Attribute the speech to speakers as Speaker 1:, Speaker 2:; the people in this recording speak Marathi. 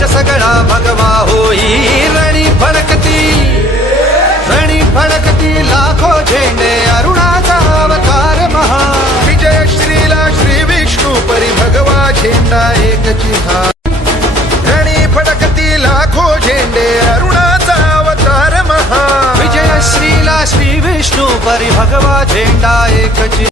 Speaker 1: राज सगळा भगवा होई रणी फडकती रणी फडकती लाखो झेंडे अरुणाचा अवतार महा
Speaker 2: विजय श्रीला श्री विष्णू परी भगवा झेंडा एक चिहा रणी फडकती लाखो झेंडे अरुणाचा अवतार महा
Speaker 1: विजय श्रीला श्री विष्णू परी भगवा झेंडा एक चिहा